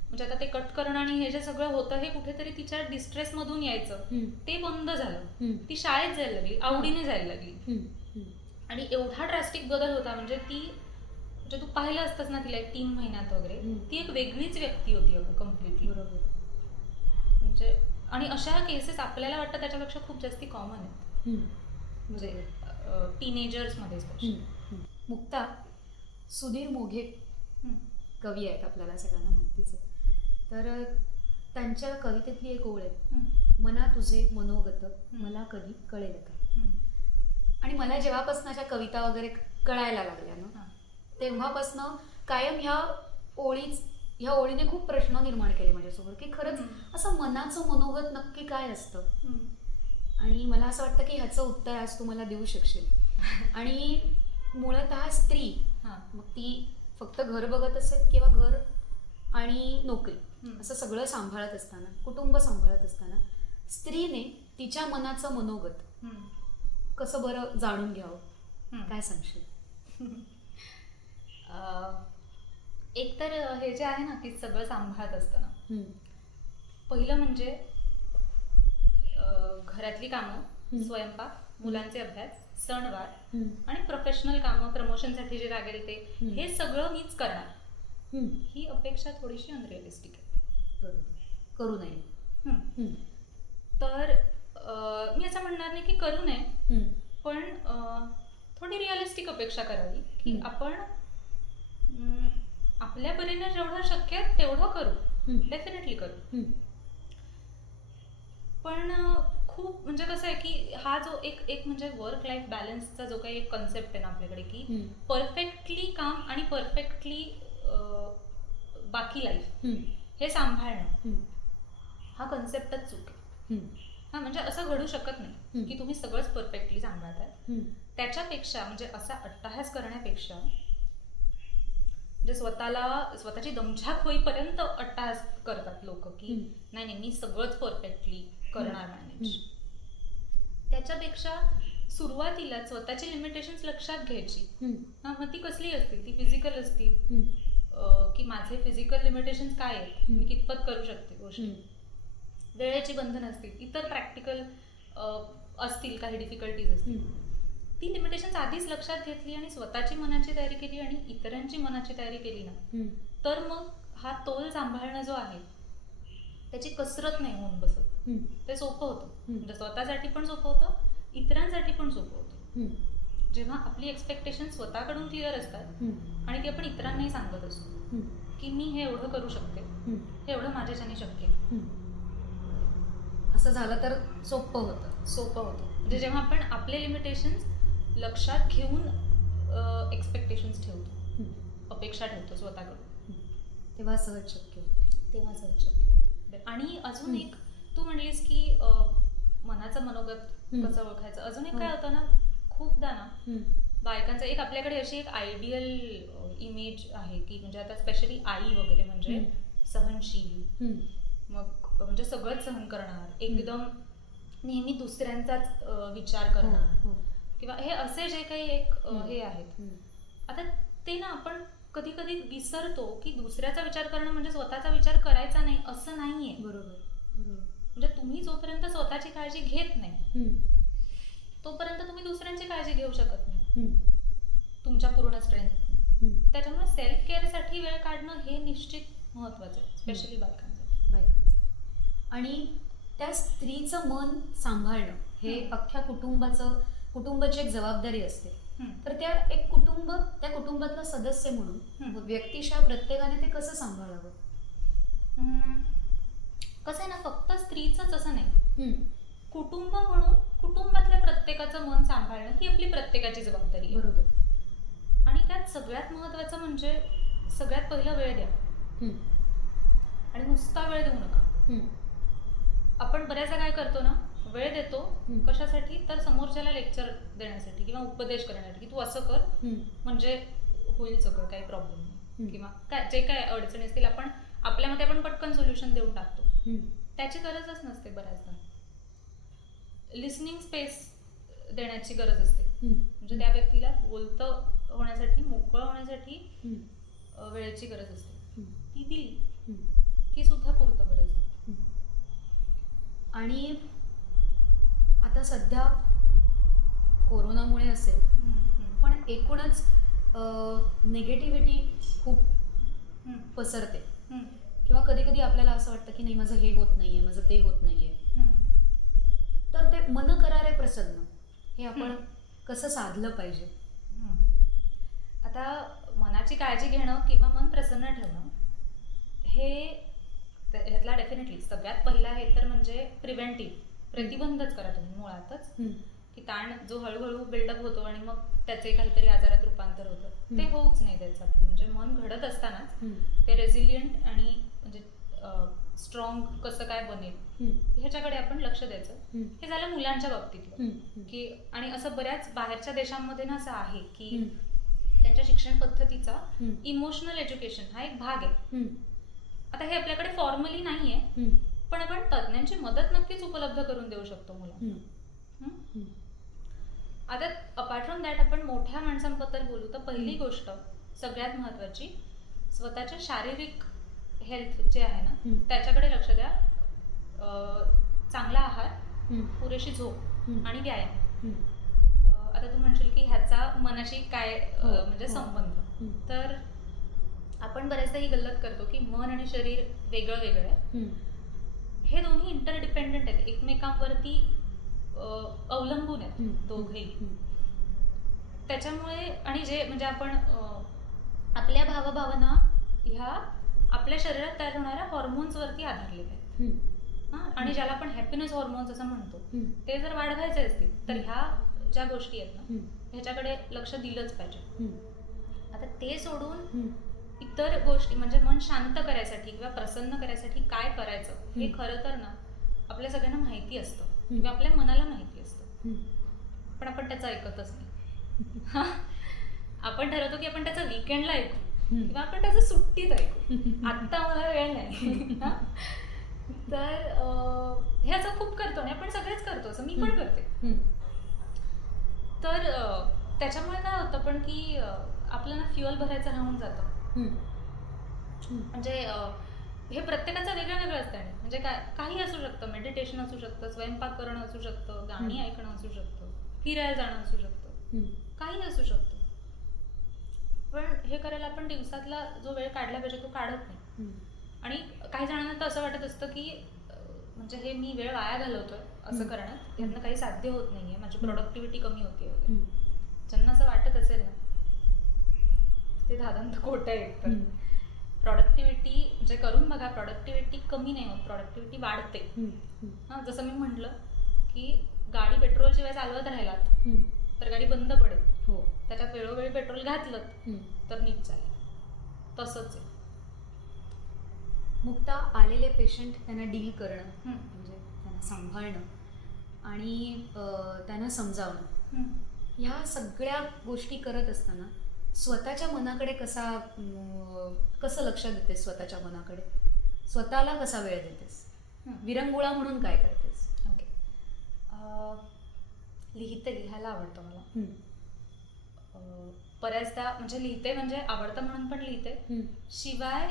म्हणजे आता ते कट करणं आणि हे जे सगळं होतं हे कुठेतरी तिच्या डिस्ट्रेसमधून यायचं ते बंद झालं. ती शाळेत जायला लागली, आवडीने जायला लागली. आणि एवढा ड्रास्टिक बदल होता म्हणजे ती म्हणजे तू पाहिलं असतंस ना तिला 1-3 महिन्यात वगैरे, ती एक वेगळीच व्यक्ती होती अगं कम्प्लिटली. बरोबर. म्हणजे आणि अशा केसेस आपल्याला वाटतं त्याच्यापेक्षा खूप जास्ती कॉमन आहेत, म्हणजे टीनेजर्समध्ये. मुक्ता, सुधीर मोघे कवी आहेत, आपल्याला सगळ्यांना माहितीच आहे. तर त्यांच्या कवितेतली एक ओळ आहे, मना तुझे मनोगत मला कधी कळेल का. आणि मला जेव्हापासून अशा कविता वगैरे कळायला लागल्या ना, तेव्हापासनं कायम ह्या ओळीने खूप प्रश्न निर्माण केले माझ्यासमोर, की खरंच असं मनाचं मनोगत नक्की काय असतं. आणि मला असं वाटतं की ह्याचं उत्तर आज तू मला देऊ शकशील. आणि मुळतः स्त्री, मग ती फक्त घर बघत असेल किंवा घर आणि नोकरी असं सगळं सांभाळत असताना, कुटुंब सांभाळत असताना, स्त्रीने तिच्या मनाचं मनोगत कसं बरं जाणून घ्यावं, काय सांगशील? एक तर हे जे आहे ना की सगळं सांभाळत असताना, पहिलं म्हणजे घरातली कामं, स्वयंपाक, मुलांचे अभ्यास, सणवार आणि प्रोफेशनल कामं, प्रमोशनसाठी जे लागेल ते, हे सगळं मीच करणार, ही अपेक्षा थोडीशी अनरिअलिस्टिक आहे. बरोबर, करू नये. तर मी असं म्हणणार नाही की करू नये, पण थोडी रिअलिस्टिक अपेक्षा करावी की आपण आपल्या परीने जेवढं शक्य आहे तेवढं करू, डेफिनेटली करू. पण खूप म्हणजे कसं आहे की हा जो एक म्हणजे वर्क लाईफ बॅलन्सचा जो काही एक कन्सेप्ट आहे ना आपल्याकडे, की परफेक्टली काम आणि परफेक्टली बाकी लाईफ हे सांभाळणं, हा कन्सेप्टच चूक आहे. हा म्हणजे असं घडू शकत नाही की तुम्ही सगळंच परफेक्टली सांभाळताय. त्याच्यापेक्षा म्हणजे असा अट्टाहास करण्यापेक्षा म्हणजे स्वतःची दमछाक होईपर्यंत अट्टाहास करतात लोक, की नाही मी सगळंच परफेक्टली करणार मॅनेज. त्याच्यापेक्षा सुरुवातीला स्वतःची लिमिटेशन्स लक्षात घ्यायची. मग ती कसली असतील, ती फिजिकल असतील की माझे फिजिकल लिमिटेशन्स काय आहेत, मी कितपत करू शकते गोष्टी, वेळेची बंधन असतील, इतर प्रॅक्टिकल असतील काही डिफिकल्टीज असतील, ती लिमिटेशन्स आधीच लक्षात घेतली आणि स्वतःची मनाची तयारी केली आणि इतरांची मनाची तयारी केली ना, तर मग हा तोल सांभाळणं जो आहे त्याची कसरत नाही होऊन बसत. ते सोपं होतं, म्हणजे स्वतःसाठी पण सोपं होतं, इतरांसाठी पण सोपं होतं. जेव्हा आपली एक्सपेक्टेशन स्वतःकडून क्लिअर असतात आणि ती आपण इतरांनाही सांगत असतो की मी हे एवढं करू शकते, हे एवढं माझ्याच्याने शक्य आहे, असं झालं तर सोपं होतं. म्हणजे जेव्हा आपण आपले लिमिटेशन्स लक्षात घेऊन एक्सपेक्टेशन्स ठेवतो, अपेक्षा ठेवतो स्वतःकडून, तेव्हा सहज शक्य होतं. आणि अजून एक तू म्हणलीस की मनाचं मनोगत कसं ओळखायचं, अजून एक काय होतं ना, खूपदा ना बायकांचं एक आपल्याकडे अशी एक आयडियल इमेज आहे की म्हणजे आता स्पेशली आई वगैरे म्हणजे सहनशील, मग म्हणजे सगळंच सहन करणार, एकदम नेहमी दुसऱ्यांचाच विचार करणार, किंवा हे असे जे काही एक हे आहेत. आता ते ना आपण कधी कधी विसरतो की दुसऱ्याचा विचार करणं म्हणजे स्वतःचा विचार करायचा नाही असं नाहीये. बरोबर. म्हणजे तुम्ही जोपर्यंत स्वतःची काळजी घेत नाही तोपर्यंत तुम्ही दुसऱ्यांची काळजी घेऊ शकत नाही तुमच्या पूर्ण स्ट्रेंथ. त्याच्यामुळे सेल्फ केअरसाठी वेळ काढणं हे निश्चित महत्वाचं आहे, स्पेशली बायकांसाठी. आणि त्या स्त्रीचं मन सांभाळणं हे अख्ख्या कुटुंबाचं कुटुंबाची एक जबाबदारी असते. हम्म. तर त्या कुटुंबातला सदस्य म्हणून व्यक्तिशः प्रत्येकाने ते कसं सांभाळावं? कसं आहे ना, फक्त स्त्रीचंच असं नाही, हम्म. कुटुंब म्हणून कुटुंबातल्या प्रत्येकाचं मन सांभाळणं ही आपली प्रत्येकाची जबाबदारी आहे. बरोबर. आणि त्यात सगळ्यात महत्वाचं म्हणजे सगळ्यात पहिलं वेळ द्या. हम्म. आणि नुसता वेळ देऊ नका. हम्म. आपण बऱ्याचदा काय करतो ना, वेळ देतो हम्म. कशासाठी, तर समोरच्याला लेक्चर देण्यासाठी किंवा उपदेश करण्यासाठी की तू असं कर हम्म. म्हणजे होईल सगळं, काही प्रॉब्लेम नाही, हम्म. किंवा काय जे काय अडचणी असतील आपण आपल्यामध्ये आपण पटकन सोल्युशन देऊन टाकतो. हम्म. त्याची गरजच नसते. बऱ्याचदा लिसनिंग स्पेस देण्याची गरज असते. हम्म. म्हणजे त्या व्यक्तीला बोलतं होण्यासाठी, मोकळं होण्यासाठी हम्म. वेळेची गरज असते. हम्म. ती दिली हम्म. की सुद्धा पुरतं बरंचदा. आणि आता सध्या कोरोनामुळे असेल, पण एकूणच निगेटिव्हिटी खूप पसरते, किंवा कधी कधी आपल्याला असं वाटतं की नाही माझं हे होत नाहीये, माझं ते होत नाहीये. तर ते मन करारे प्रसन्न हे आपण कसं साधलं पाहिजे? आता मनाची काळजी घेणं किंवा मन प्रसन्न ठेवणं हे ह्यातला डेफिनेटली सगळ्यात पहिला आहे तर म्हणजे प्रिव्हेंटिव्ह, प्रतिबंधच करा तुम्ही मुळातच. की ताण जो हळूहळू बिल्डअप होतो आणि मग त्याचे काहीतरी आजारात रूपांतर होतं ते होऊच नाही द्यायचं आपण. म्हणजे मन घडत असतानाच ते रेझिलियंट आणि म्हणजे स्ट्रॉंग कसं काय बनेल ह्याच्याकडे आपण लक्ष द्यायचं. हे झालं मुलांच्या बाबतीतलं. की आणि असं बऱ्याच बाहेरच्या देशांमध्ये ना असं आहे की त्यांच्या शिक्षण पद्धतीचा इमोशनल एज्युकेशन हा एक भाग आहे. आता हे आपल्याकडे फॉर्मली नाहीये, पण आपण तज्ञांची मदत नक्कीच उपलब्ध करून देऊ शकतो मुलांना. आता अपार्ट फ्रॉम दॅट आपण मोठ्या माणसांबद्दल बोलू तर पहिली गोष्ट सगळ्यात महत्वाची, स्वतःच्या शारीरिक हेल्थ जे आहे ना त्याच्याकडे लक्ष द्या. चांगला आहार, पुरेशी झोप आणि व्यायाम. आता तू म्हणशील की ह्याचा मनाशी काय म्हणजे संबंध, तर आपण बऱ्याचदा ही गल्लत करतो की मन आणि शरीर वेगळं वेगळं आहे. हे दोन्ही इंटरडिपेंडंट आहेत, एकमेकांवरती अवलंबून आहेत दोघेही. त्याच्यामुळे आणि जे म्हणजे आपण आपल्या भावभावना ह्या आपल्या शरीरात तयार होणाऱ्या हॉर्मोन्सवरती आधारलेल्या आहेत. आणि ज्याला आपण हॅपीनेस हॉर्मोन्स असं म्हणतो, ते जर वाढवायचे असतील तर ह्या ज्या गोष्टी आहेत ना ह्याच्याकडे लक्ष दिलंच पाहिजे. आता ते सोडून इतर गोष्टी म्हणजे मन शांत करायसाठी किंवा प्रसन्न करायसाठी काय करायचं हे खरं तर ना आपल्या सगळ्यांना माहिती असतं किंवा आपल्या मनाला माहिती असतं, पण आपण त्याचं ऐकतच नाही. आपण ठरवतो की आपण त्याचं वीकेंडला ऐकू किंवा आपण त्याचं सुट्टीत ऐकू, आत्ता मला वेळ नाही. तर हे असं खूप करतो आणि आपण सगळेच करतो, असं मी पण करते. तर त्याच्यामुळे काय होतं पण की आपल्याला फ्युअल भरायचं राहून जातं. म्हणजे हे प्रत्येकाचं वेगळं वेगळं असतं. आणि म्हणजे काय काही असू शकतं, मेडिटेशन असू शकतं, स्वयंपाक करणं असू शकतं, गाणी ऐकणं असू शकतं, फिरायला जाणं असू शकतं, काही असू शकतं. पण हे करायला आपण दिवसातला जो वेळ काढला पाहिजे तो काढत नाही. आणि काही जणांना तर असं वाटत असतं की म्हणजे हे मी वेळ वाया घालवतोय असं करण्यात, यातनं काही साध्य होत नाहीये, माझी प्रोडक्टिव्हिटी कमी होते वगैरे. ज्यांना असं वाटत असेल ना ते दादांत खोटं आहे. तर प्रोडक्टिव्हिटी जे करून बघा, प्रोडक्टिव्हिटी कमी नाही होत, प्रोडक्टिव्हिटी वाढते. जसं मी म्हटलं की गाडी पेट्रोल शिवाय चालवत राहिलात तर गाडी बंद पडेल. त्याच्यात वेळोवेळी पेट्रोल घातलं तर नीट चालेल. तसंच आहे. मुक्ता, आलेले पेशंट त्यांना डील करणं म्हणजे त्यांना सांभाळणं आणि त्यांना समजावणं, ह्या सगळ्या गोष्टी करत असताना स्वतःच्या मनाकडे कसं लक्ष देतेस? स्वतःच्या मनाकडे स्वतःला कसा वेळ देतेस? विरंगुळा म्हणून काय करतेस? ओके. लिहायला आवडतं मला. बऱ्याचदा म्हणजे लिहिते, म्हणजे आवडतं म्हणून पण लिहिते. शिवाय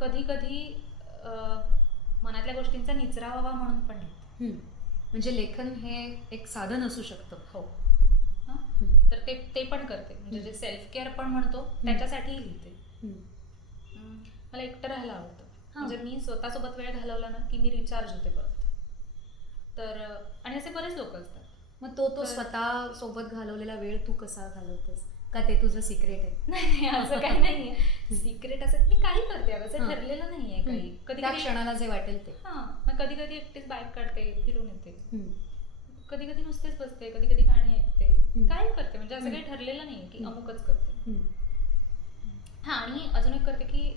कधी कधी मनातल्या गोष्टींचा निचरा व्हावा म्हणून पण लिहिते. म्हणजे लेखन हे एक साधन असू शकतं. हो. तर ते पण करते. म्हणजे जे सेल्फ केअर पण म्हणतो त्याच्यासाठीही लिहिते. मला एकटं राहायला आवडतं. म्हणजे मी स्वतःसोबत वेळ घालवला ना की मी रिचार्ज होते परत. तर आणि असे बरेच लोक असतात मग तो तर- स्वतः सोबत घालवलेला वेळ तू कसा घालवतेस, का ते तुझं सिक्रेट आहे? नाही असं काही नाहीये सिक्रेट, असं मी काही करते असं हां. ठरलेलं नाहीये काही. कधी त्या कधी क्षणाला जे वाटेल ते. मग कधी कधी एकटीच बाईक काढते, फिरून येते, हम्म. कधी कधी नुसतेच बसते, कधी कधी गाणी ऐकते, काही करते, म्हणजे असं काही ठरलेलं नाहीये की अमुकच करते. हम्म. आणि अजून एक करते की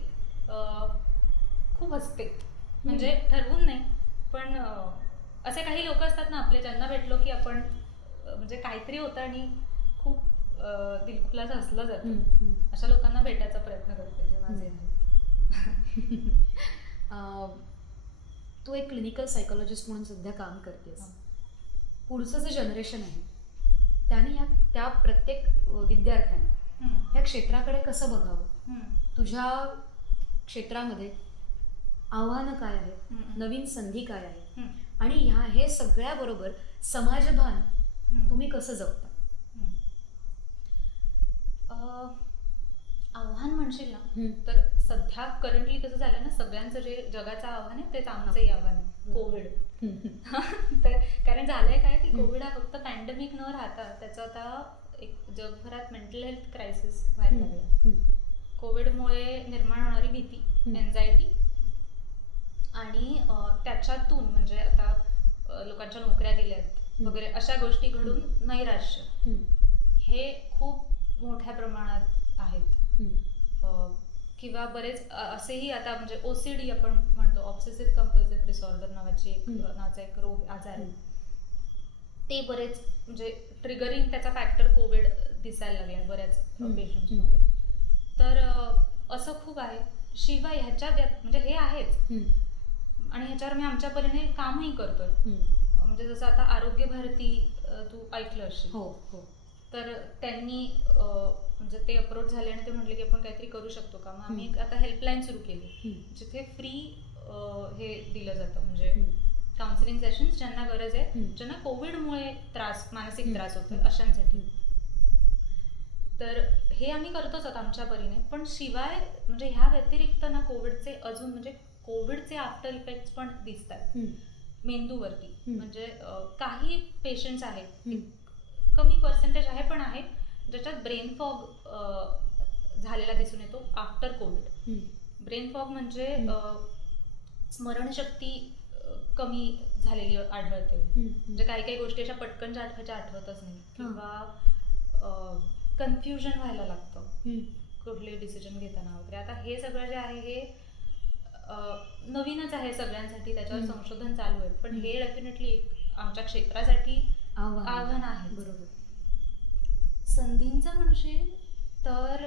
खूप हसते, म्हणजे ठरवून नाही, पण असे काही लोक असतात ना आपले, ज्यांना भेटलो की आपण म्हणजे काहीतरी होतं आणि खूप दिलखुलास हसलं जातं. अशा लोकांना भेटायचा प्रयत्न करते जे माझे आहेत. तू एक क्लिनिकल सायकोलॉजिस्ट म्हणून सध्या काम करतेस. पुढचं जे जनरेशन आहे त्याने त्या प्रत्येक विद्यार्थ्याने ह्या क्षेत्राकडे कसं बघावं? तुझ्या क्षेत्रामध्ये आव्हानं काय आहेत, नवीन संधी काय आहे, आणि हे सगळ्याबरोबर समाजभान तुम्ही कसं जगता? आव्हान म्हणशील ना तर सध्या करंटली कसं झालं ना, सगळ्यांचं जे जगाचं आव्हान आहे तेच आमचंही आव्हान आहे, कोविड. तर कारण झालंय काय की कोविड हा फक्त पॅन्डेमिक न राहता त्याचा आता एक जगभरात मेंटल हेल्थ क्रायसिस व्हायला लागला. कोविडमुळे निर्माण होणारी भीती, एन्झायटी, आणि त्याच्यातून म्हणजे आता लोकांच्या नोकऱ्या गेल्यात वगैरे अशा गोष्टी घडून नैराश्य, हे खूप मोठ्या प्रमाणात आहेत. किंवा बरेच असेही आता म्हणजे OCD आपण म्हणतो, ऑब्सेसिव्ह कंपल्सिव्ह डिसऑर्डर नावाचा एक रोग, आजार आहे. ते बरेच म्हणजे ट्रिगरिंग त्याचा फॅक्टर कोविड दिसायला लागला बऱ्याच पेशंट्समध्ये. तर असं खूप आहे. शिवाय ह्याच्यात म्हणजे हे आहेच, आणि ह्याच्यावर मी आमच्या परीने कामही करतोय. म्हणजे जसं आता आरोग्य भारती तू ऐकलं असेल. हो. तर त्यांनी म्हणजे ते अप्रोच झाले आणि ते म्हटले की आपण काहीतरी करू शकतो का. मग आम्ही आता हेल्पलाईन सुरू केली जिथे फ्री हे दिलं जातं, म्हणजे काउन्सिलिंग सेशन्स ज्यांना गरज आहे, ज्यांना कोविडमुळे मानसिक त्रास होतो अशांसाठी. तर हे आम्ही करतोच आहोत आमच्या परीने. पण शिवाय म्हणजे ह्या व्यतिरिक्त ना कोविडचे अजून म्हणजे कोविडचे आफ्टर इफेक्ट्स पण दिसतात मेंदूवरती. म्हणजे काही पेशंट्स आहेत, कमी पर्सेंटेज आहे पण आहे, ज्याच्यात ब्रेन फॉग झालेला दिसून येतो आफ्टर कोविड. ब्रेन फॉग म्हणजे स्मरणशक्ती कमी झालेली आढळते. म्हणजे काही काही गोष्टी अशा पटकन ज्या आठवतच नाही, किंवा कन्फ्युजन व्हायला लागतं कुठले डिसिजन घेताना वगैरे. आता हे सगळं जे आहे हे नवीनच आहे सगळ्यांसाठी, त्याच्यावर संशोधन चालू आहे, पण हे डेफिनेटली आमच्या क्षेत्रासाठी आव्हान आहे. बरोबर. संधींचं म्हणशील तर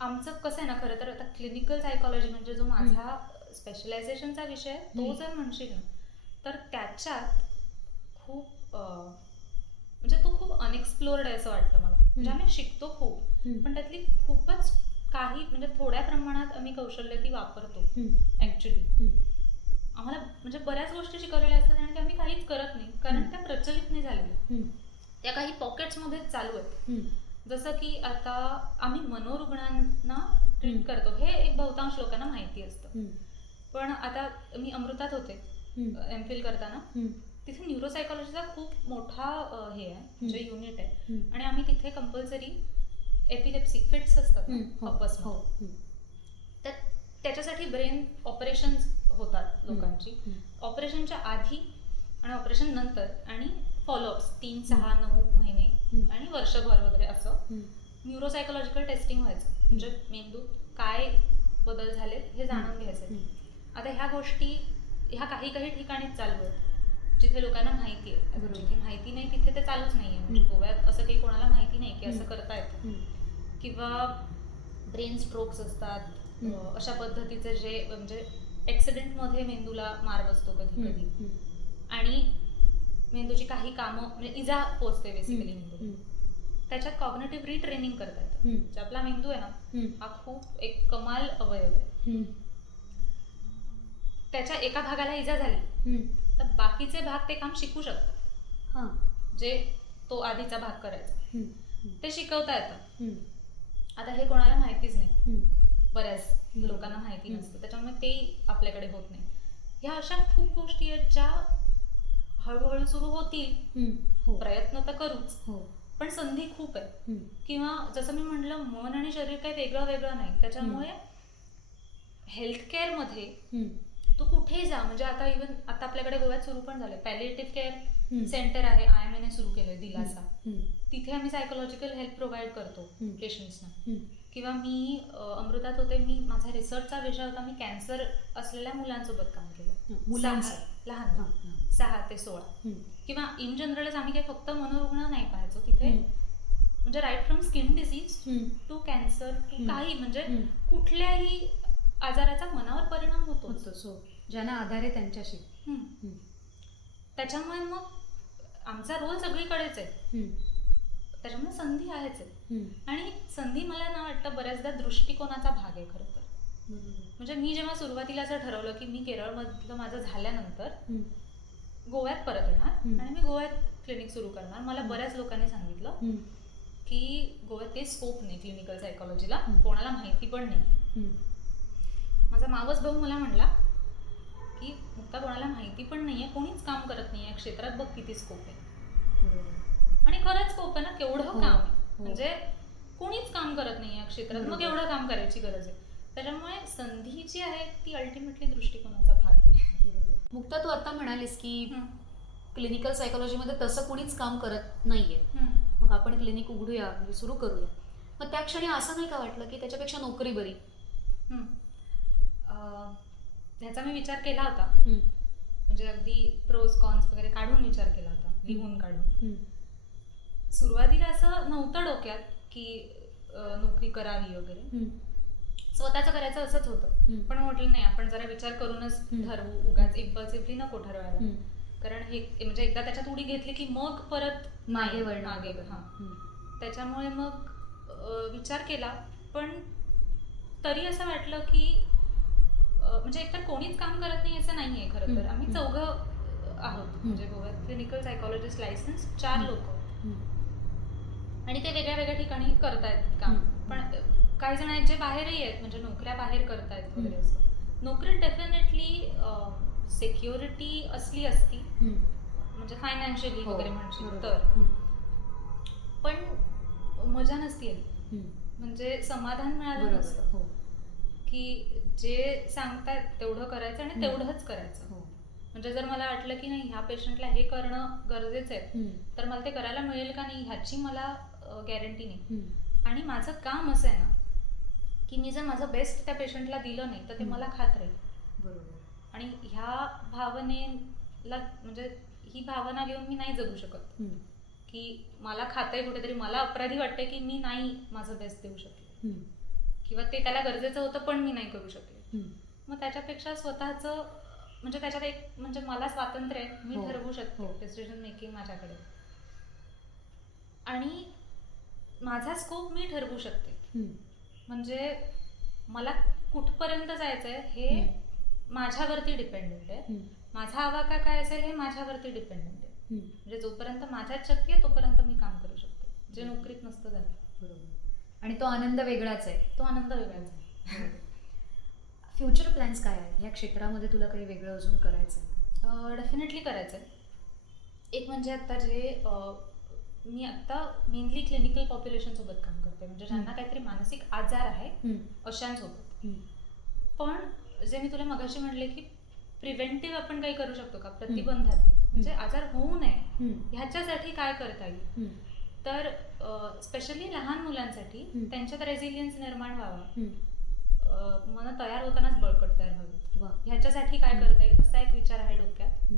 आमचं कसं आहे ना, खरं तर आता क्लिनिकल सायकोलॉजी म्हणजे जो माझा स्पेशलायझेशनचा विषय आहे, तो जर म्हणशील ना तर त्याच्यात खूप म्हणजे तो खूप अनएक्सप्लोर्ड आहे असं वाटतं मला. म्हणजे आम्ही शिकतो खूप, पण त्यातली खूपच काही म्हणजे थोड्या प्रमाणात आम्ही कौशल्य ती वापरतो ऍक्च्युली. आम्हाला म्हणजे बऱ्याच गोष्टी शिकवलेल्या असतात आणि त्या आम्ही काहीच करत नाही, कारण त्या प्रचलित नाही झालेल्या, त्या काही पॉकेट्समध्येच चालू आहेत. जसं की आता आम्ही मनोरुग्णांना ट्रीट करतो, हे एक बहुतांश लोकांना माहिती असतं. पण आता मी अमृतात होते MPhil करताना, तिथे न्यूरोसायकोलॉजीचा खूप मोठा हे आहे म्हणजे युनिट आहे, आणि आम्ही तिथे कंपल्सरी एपिलेप्सी फिट्स असतात अपसमध्ये, तर त्याच्यासाठी ब्रेन ऑपरेशन्स होतात लोकांची. ऑपरेशनच्या आधी आणि ऑपरेशन नंतर आणि फॉलोअप्स 3, 6, 9 महिने आणि वर्षभर वगैरे असं न्यूरोसायकोलॉजिकल टेस्टिंग व्हायचं, म्हणजे मेंदूत काय बदल झाले हे जाणून घ्यायचं. आता ह्या गोष्टी ह्या काही काही ठिकाणीच चालू आहेत जिथे लोकांना माहिती आहे. जिथे माहिती नाही तिथे ते चालूच नाहीये. म्हणजे गोव्यात असं काही कोणाला माहिती नाही की असं करता येतं. किंवा ब्रेन स्ट्रोक्स असतात, अशा पद्धतीचे जे म्हणजे ऍक्सिडेंटमध्ये मेंदूला मार बसतो कधी कधी, आणि मेंदूची काही कामं म्हणजे इजा पोचते बेसिकली मेंदू. त्याच्यात कॉग्निटिव्ह रिट्रेनिंग करता येतं. म्हणजे आपला मेंदू आहे ना, हा खूप एक कमाल अवयव आहे. त्याच्या एका भागाला इजा झाली तर बाकीचे भाग ते काम शिकू शकतात, जे तो आधीचा भाग करायचा ते शिकवता येतं. आता हे कोणाला माहितीच नाही, बऱ्याच लोकांना माहिती नसतं, त्याच्यामुळे ते आपल्याकडे होत नाही. ह्या अशा खूप गोष्टी आहेत ज्या हळूहळू सुरू होतील, हो प्रयत्न तर करूच, हो पण संधी खूप आहे. किंवा जसं मी म्हटलं, मन आणि शरीर काही वेगळं वेगळं नाही, त्याच्यामुळे हेल्थ मध्ये तू कुठेही जा, म्हणजे आता इव्हन आता आपल्याकडे गोव्यात सुरू पण झालंय पॅलिएटिव्ह केअर सेंटर आहे, IMA सुरू केलंय दिलासा. तिथे आम्ही सायकोलॉजिकल हेल्प प्रोव्हाइड करतो पेशंट्सना. किंवा मी अमृतात होते, मी माझा रिसर्चचा विषय होता, मी कॅन्सर असलेल्या मुलांसोबत काम केलं, लहान 6 ते 16. किंवा इन जनरलच आम्ही काही फक्त मनोरुग्ण नाही पाहायचो तिथे, म्हणजे right from skin disease to cancer to काही, म्हणजे कुठल्याही आजाराचा मनावर परिणाम होतो, ज्यांना आधार आहे त्यांच्याशी. त्याच्यामुळे मग आमचा रोल सगळीकडेच आहे, त्याच्यामुळे संधी आहेच आहे. आणि संधी मला ना वाटतं बऱ्याचदा दृष्टिकोनाचा भाग आहे खरं तर. म्हणजे मी जेव्हा सुरुवातीला असं ठरवलं की मी केरळमधलं माझं झाल्यानंतर गोव्यात परत येणार आणि मी गोव्यात क्लिनिक सुरू करणार, मला बऱ्याच लोकांनी सांगितलं की गोव्यात ते स्कोप नाही क्लिनिकल सायकोलॉजीला, कोणाला माहिती पण नाही. माझा मावस भाऊ मला म्हणला की मुक्ता कोणाला माहिती पण नाहीये, कोणीच काम करत नाही या क्षेत्रात, बघ किती स्कोप आहे. आणि खरंच स्कोप आहे ना, केवढं काम आहे, म्हणजे कोणीच काम करत नाही या क्षेत्रात, मग एवढं काम करायची गरज आहे. त्याच्यामुळे संधी जी आहे ती अल्टिमेटली दृष्टिकोनाचा भाग आहे. मुक्ता, तू आता म्हणालीस की क्लिनिकल सायकोलॉजीमध्ये तसं कोणीच काम करत नाहीये, मग आपण क्लिनिक उघडूया, म्हणजे सुरू करूया. मग त्या क्षणी असं नाही का वाटलं की त्याच्यापेक्षा नोकरी बरी? ह्याचा मी विचार केला होता, म्हणजे अगदी प्रोज कॉन्स वगैरे काढून विचार केला होता, लिहून काढून. सुरुवातीला असं नव्हतं डोक्यात की नोकरी करावी वगैरे, स्वतःचं करायचं असंच होतं. पण म्हटलं नाही, आपण जरा विचार करूनच ठरवू, उगाच इम्पल्सिव्हली नको ठरवायला, कारण हे म्हणजे एकदा त्याच्यात उडी घेतली की मग परत मागे वळणार. त्याच्यामुळे मग विचार केला, पण तरी असं वाटलं की म्हणजे एकतर कोणीच काम करत नाही असं नाहीये खरं तर. आम्ही 4 आहोत, म्हणजे गोव्यात क्लिनिकल सायकोलॉजिस्ट लायसन्स 4 लोक, आणि ते वेगळ्या वेगळ्या ठिकाणी करतायत काम. पण काही जण आहेत जे बाहेरही आहेत, म्हणजे नोकऱ्या बाहेर करतायत वगैरे. असं नोकरी डेफिनेटली सिक्युरिटी असती, म्हणजे फायनान्शियली वगैरे म्हणशील तर, पण मजा नसती आली, म्हणजे समाधान मिळालं नसतं की जे सांगतायत तेवढं करायचं आणि तेवढंच करायचं. म्हणजे जर मला वाटलं की नाही ह्या पेशंटला हे करणं गरजेचं आहे, तर मला ते करायला मिळेल का नाही ह्याची मला गॅरंटी नाही. आणि माझं काम असं आहे ना की मी जर माझं बेस्ट त्या पेशंटला दिलं नाही तर ते मला खात राहील. बरोबर. आणि ह्या भावनेला, म्हणजे ही भावना घेऊन मी नाही जगू शकत की मला खातंय कुठेतरी, मला अपराधी वाटते की मी नाही माझं बेस्ट देऊ शकले, किंवा ते त्याला गरजेचं होतं पण मी नाही करू शकले. मग त्याच्यापेक्षा स्वतःचं, म्हणजे त्याच्यात एक, म्हणजे मला स्वातंत्र्य आहे, मी ठरवू शकते, डिसिजन मेकिंग माझ्याकडे, आणि माझा स्कोप मी ठरवू शकते. म्हणजे मला कुठपर्यंत जायचंय हे माझ्यावरती डिपेंडेंट आहे, माझा आवाका काय असेल हे माझ्यावरती डिपेंडेंट आहे. म्हणजे जोपर्यंत माझ्यात शक्य आहे तोपर्यंत मी काम करू शकते, जे नोकरीत नसतं झालं. बरोबर. आणि तो आनंद वेगळाच आहे, तो आनंद वेगळाच आहे. फ्युचर प्लॅन्स काय आहेत या क्षेत्रामध्ये? तुला काही वेगळं अजून करायचं आहे? डेफिनेटली करायचं आहे. एक म्हणजे आता जे मी आता मेनली क्लिनिकल पॉप्युलेशन सोबत काम करते, म्हणजे ज्यांना काहीतरी मानसिक आजार आहे अशांसोबत. पण जे मी तुला मगाशी म्हणले की प्रिव्हेंटिव्ह आपण काही करू शकतो का, प्रतिबंधात, म्हणजे आजार होऊ नये ह्याच्यासाठी काय करता येईल, तर स्पेशली लहान मुलांसाठी त्यांच्यात रेझिलियन्स निर्माण व्हावा, मन तयार होतानाच बळकट तयार व्हावी, ह्याच्यासाठी काय करता येईल असा एक विचार आहे डोक्यात.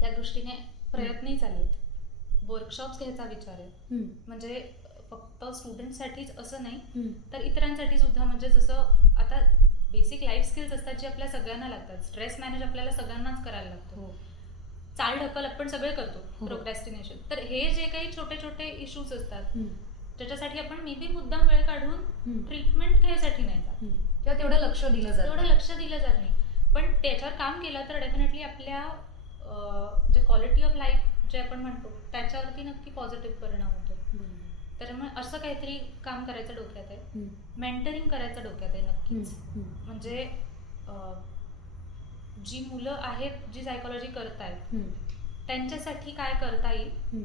त्या दृष्टीने प्रयत्नही चालू आहेत. वर्कशॉप्स घ्यायचा विचार आहे, म्हणजे फक्त स्टुडंटसाठीच असं नाही तर इतरांसाठी सुद्धा. म्हणजे जसं आता बेसिक लाईफ स्किल्स असतात जे आपल्या सगळ्यांना लागतात, स्ट्रेस मॅनेज आपल्याला सगळ्यांनाच करायला लागतो, चालढकल आपण सगळे करतो, प्रोक्रॅस्टिनेशन, तर हे जे काही छोटे छोटे इश्यूज असतात ज्याच्यासाठी आपण मे बी मुद्दाम वेळ काढून ट्रीटमेंट घ्यायसाठी नाही जात, किंवा तेवढं लक्ष दिलं जात नाही, पण त्याच्यावर काम केलं तर डेफिनेटली आपल्या जे क्वालिटी ऑफ लाईफ जे आपण म्हणतो त्याच्यावरती नक्की पॉझिटिव्ह परिणाम होतो. त्याच्यामुळे असं काहीतरी काम करायचं डोक्यात आहे, मेंटरिंग करायचं डोक्यात आहे नक्कीच. म्हणजे जी मुलं आहेत जी सायकोलॉजी करतायत हम्म. त्यांच्यासाठी काय करता येईल, हम्म.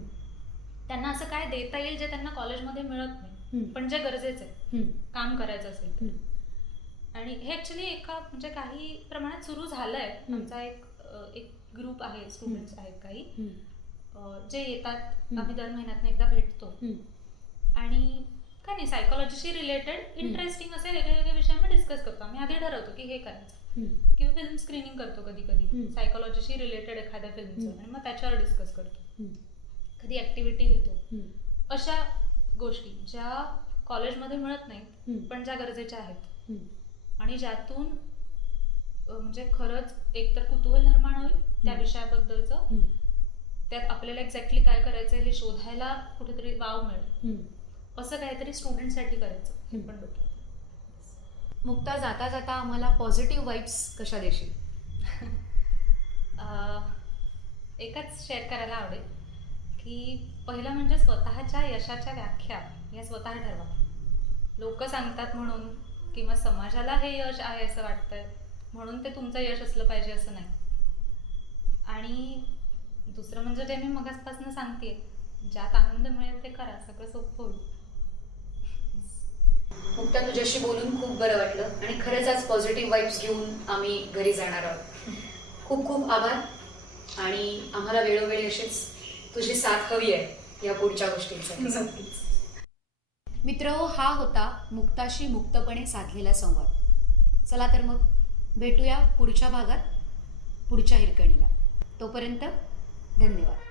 त्यांना असं काय देता येईल जे त्यांना कॉलेजमध्ये मिळत नाही हम्म. पण जे गरजेचं आहे हम्म. काम करायचं असेल तर. हम्म. आणि हे ऍक्च्युली एका म्हणजे काही प्रमाणात सुरू झालंय. आमचा एक ग्रुप आहे, स्टुडंट्स आहेत काही जे येतात, आम्ही दर महिन्यात एकदा भेटतो आणि काय नाही सायकोलॉजीशी रिलेटेड इंटरेस्टिंग असे वेगळ्या वेगळ्या विषयांवर डिस्कस करतो. आम्ही आधी ठरवतो की हे करायचं किंवा फिल्म स्क्रीनिंग करतो कधी कधी सायकोलॉजीशी रिलेटेड एखाद्या फिल्मचं आणि मग त्याच्यावर डिस्कस करतो. कधी ऍक्टिव्हिटी घेतो. अशा गोष्टी ज्या कॉलेजमध्ये मिळत नाहीत पण ज्या गरजेच्या आहेत आणि ज्यातून म्हणजे खरंच एकतर कुतूहल निर्माण होईल त्या विषयाबद्दलचं, त्यात आपल्याला एक्झॅक्टली काय करायचं हे शोधायला कुठेतरी वाव मिळेल, असं काहीतरी स्टुडंटसाठी करायचं हे पण डोक्यात. मुक्ता, जाता जाता आम्हाला पॉझिटिव्ह वाईब्स कशा देशील? एकच शेअर करायला आवडेल की पहिलं म्हणजे स्वतःच्या यशाच्या व्याख्या या स्वतः ठरवा. लोक सांगतात म्हणून किंवा समाजाला हे यश आहे असं वाटतंय म्हणून ते तुमचं यश असलं पाहिजे असं नाही. आणि दुसरं म्हणजे जे मी मगाचपासून सांगते, ज्यात आनंद मिळेल ते करा, सगळं सोपं होईल. मुक्ता, तुझ्याशी बोलून खूप बरं वाटलं आणि खरंच आज पॉझिटिव्ह वाईब्स घेऊन आम्ही घरी जाणार आहोत. खूप खूप आभार आणि आम्हाला वेळोवेळी अशीच तुझी साथ हवी आहे या पुढच्या गोष्टींसाठी. मित्रहो, हा होता मुक्ताशी मुक्तपणे साधलेला संवाद. चला तर मग भेटूया पुढच्या भागात, पुढच्या हिरकणीला. तोपर्यंत धन्यवाद.